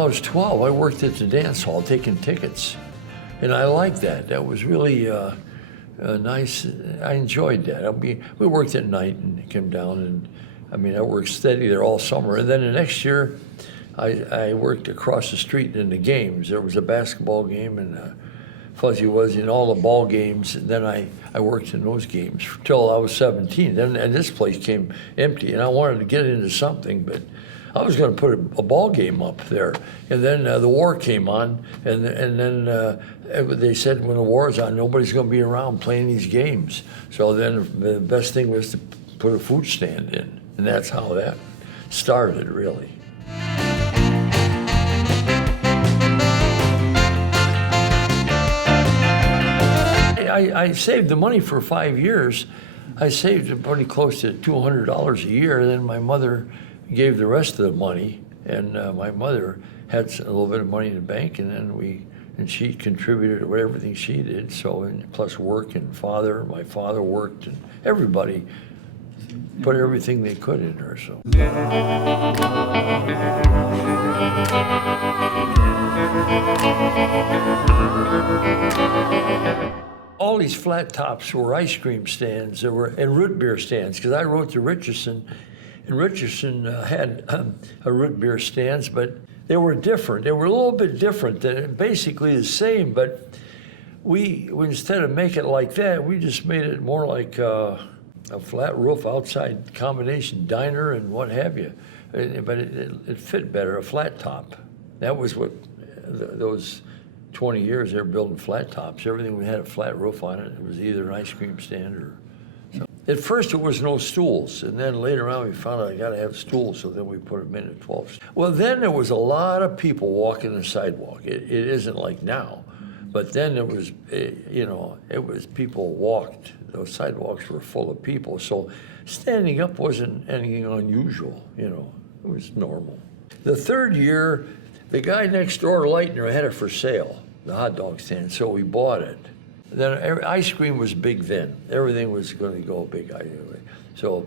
I was 12, I worked at the dance hall taking tickets. And I liked that. That was really nice. I enjoyed that. We worked at night and came down, and I worked steady there all summer. And then the next year, I worked across the street in the games. There was a basketball game and Fuzzy was in all the ball games. And then I worked in those games till I was 17. And this place came empty, and I wanted to get into something, but I was going to put a ball game up there. And then the war came on, and then they said when the war is on, nobody's going to be around playing these games. So then the best thing was to put a food stand in, and that's how that started, really. I saved the money for 5 years. I saved pretty close to $200 a year, and then my mother gave the rest of the money, and my mother had a little bit of money in the bank, and then she contributed to everything she did. So, and plus work, and my father worked, and everybody put everything they could in her. So. All these flat tops were ice cream stands, and root beer stands, because I wrote to Richardson. And Richardson had a root beer stands, but they were different. They were a little bit different, basically the same, but we instead of make it like that, we just made it more like a flat roof outside combination diner and what have you. But it fit better, a flat top. That was what those 20 years they were building flat tops. Everything we had a flat roof on it. It was either an ice cream stand or. At first, it was no stools, and then later on, we found out I got to have stools, so then we put them in at 12. Well, then there was a lot of people walking the sidewalk. It isn't like now, but then it was people walked. Those sidewalks were full of people, so standing up wasn't anything unusual. It was normal. The third year, the guy next door, Leitner, had it for sale, the hot dog stand, so we bought it. Then ice cream was big then. Everything was going to go big anyway. So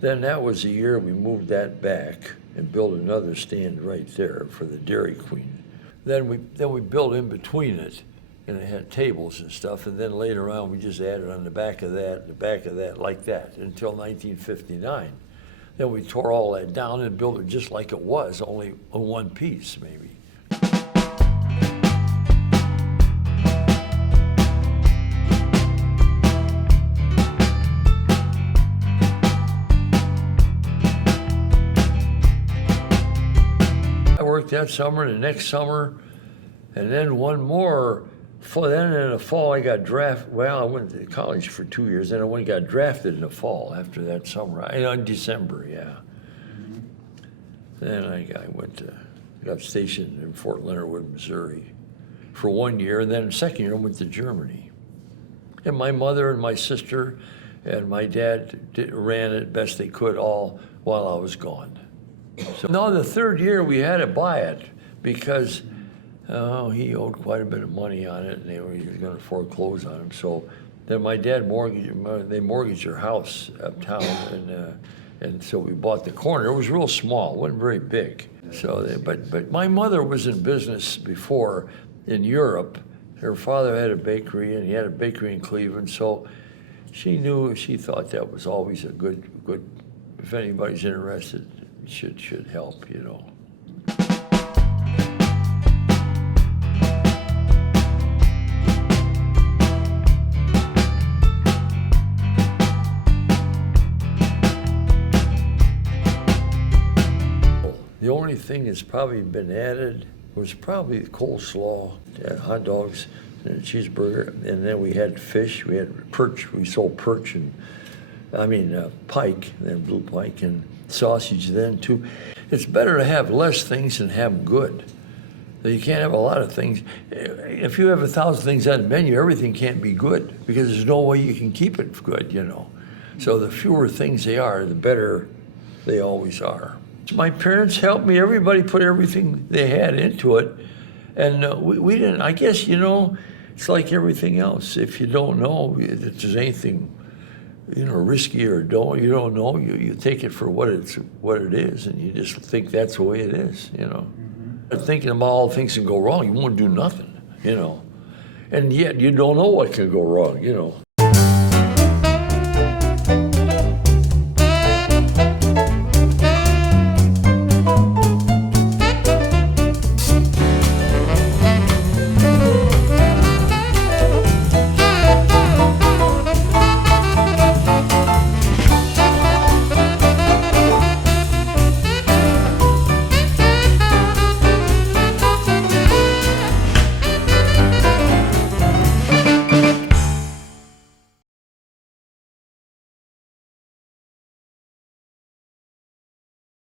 then that was the year we moved that back and built another stand right there for the Dairy Queen. Then we built in between it, and it had tables and stuff. And then later on, we just added on the back of that, like that, until 1959. Then we tore all that down and built it just like it was, only in one piece, maybe. That summer, the next summer, and then one more. Then in the fall, I got drafted. Well, I went to college for 2 years, then I went and got drafted in the fall after that summer. In December, yeah. Mm-hmm. Then I got stationed in Fort Leonard Wood, Missouri for 1 year, and then the second year I went to Germany. And my mother and my sister and my dad ran it best they could all while I was gone. So, no, the third year we had to buy it because he owed quite a bit of money on it, and he was going to foreclose on him. So then my dad mortgaged our house uptown, and so we bought the corner. It was real small, it wasn't very big. So, but my mother was in business before in Europe. Her father had a bakery, and he had a bakery in Cleveland. So she thought that was always a good. If anybody's interested, should help, The only thing that's probably been added was probably the coleslaw, hot dogs, and a cheeseburger, and then we had fish, we had perch, we sold perch and pike, then blue pike, and sausage then too. It's better to have less things than have them good. You can't have a lot of things. If you have 1,000 things on the menu, everything can't be good because there's no way you can keep it good, So the fewer things they are, the better they always are. My parents helped me. Everybody put everything they had into it. And we didn't, I guess, it's like everything else. If you don't know that there's anything risky or you don't know. You take it for what it is, and you just think that's the way it is, Thinking about all things can go wrong, you won't do nothing, And yet you don't know what can go wrong,